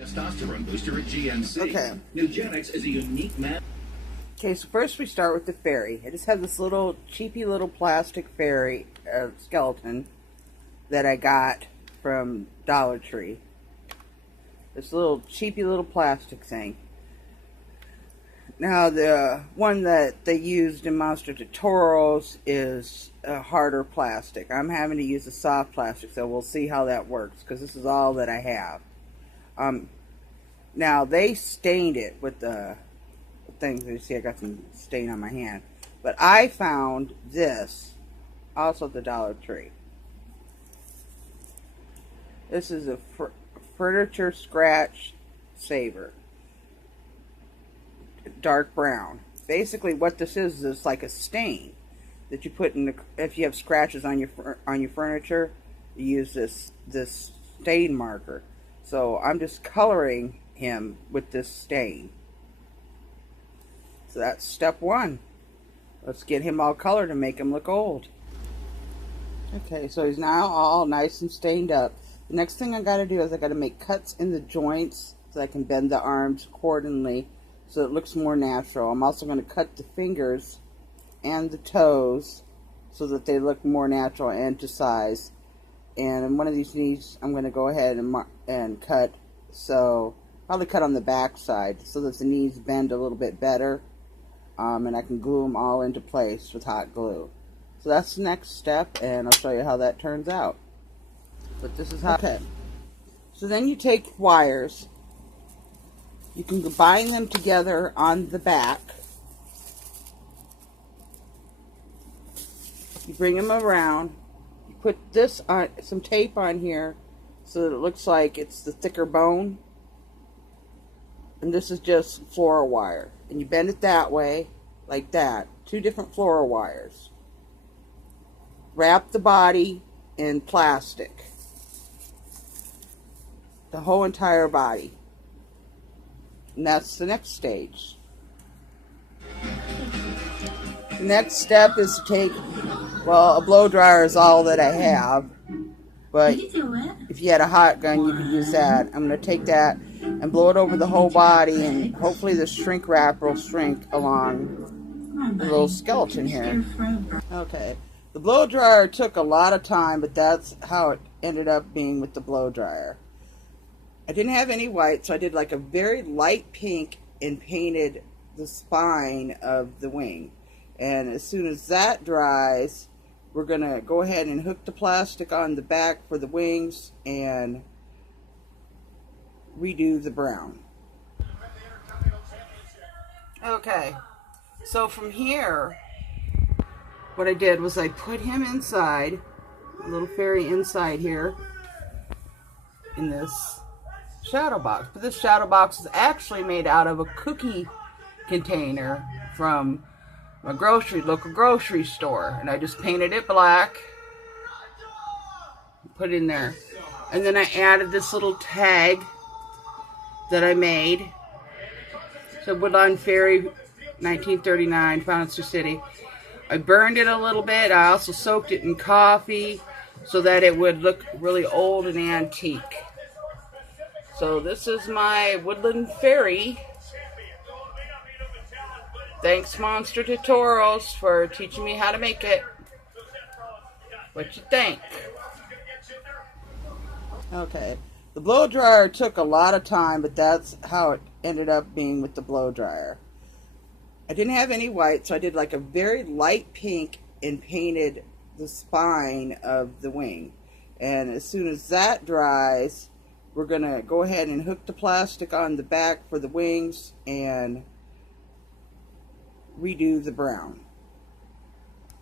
Testosterone booster at GNC. Okay. Nugenics is a unique map. Okay, so first we start with the fairy. I just have this little cheapy little plastic fairy skeleton that I got from Dollar Tree. This little cheapy little plastic thing. Now the one that they used in Monster Tutorials is a harder plastic. I'm having to use a soft plastic, so we'll see how that works because this is all that I have. Now they stained it with the things. You see I got some stain on my hand. But I found this also at the Dollar Tree. This is a furniture scratch saver. Dark brown. Basically what this is like a stain that you put in the, if you have scratches on your furniture, you use this stain marker. So I'm just coloring him with this stain. So that's step one. Let's get him all colored and make him look old. Okay, so he's now all nice and stained up. The next thing I gotta do is I gotta make cuts in the joints so I can bend the arms accordingly so it looks more natural. I'm also gonna cut the fingers and the toes so that they look more natural and to size. And in one of these knees I'm gonna go ahead and cut, so probably cut on the back side so that the knees bend a little bit better. And I can glue them all into place with hot glue. So that's the next step, and I'll show you how that turns out. But this is how. Okay. So then you take wires. You can bind them together on the back. You bring them around. You put this on, some tape on here, so that it looks like it's the thicker bone. And this is just floral wire. And you bend it that way, like that. 2 different floral wires. Wrap the body in plastic. The whole entire body. And that's the next stage. The next step is to take, well, a blow dryer is all that I have. But if you had a hot gun, you could use that. I'm going to take that and blow it over the whole body, and hopefully the shrink wrap will shrink along the little skeleton here. Okay. The blow dryer took a lot of time, but that's how it ended up being with the blow dryer. I didn't have any white, so I did like a very light pink and painted the spine of the wing. And as soon as that dries, we're going to go ahead and hook the plastic on the back for the wings and redo the brown. Okay, so from here, what I did was I put him inside, a little fairy inside here, in this shadow box. But this shadow box is actually made out of a cookie container from my local grocery store, and I just painted it black, put it in there, and then I added this little tag that I made. So Woodland Fairy 1939, found in Sioux City. I burned it a little bit. I also soaked it in coffee so that it would look really old and antique. So this is my Woodland Fairy. Thanks Monster Tutorials for teaching me how to make it. What you think? Okay. The blow dryer took a lot of time, but that's how it ended up being with the blow dryer. I didn't have any white, so I did like a very light pink and painted the spine of the wing. And as soon as that dries, we're going to go ahead and hook the plastic on the back for the wings and redo the brown.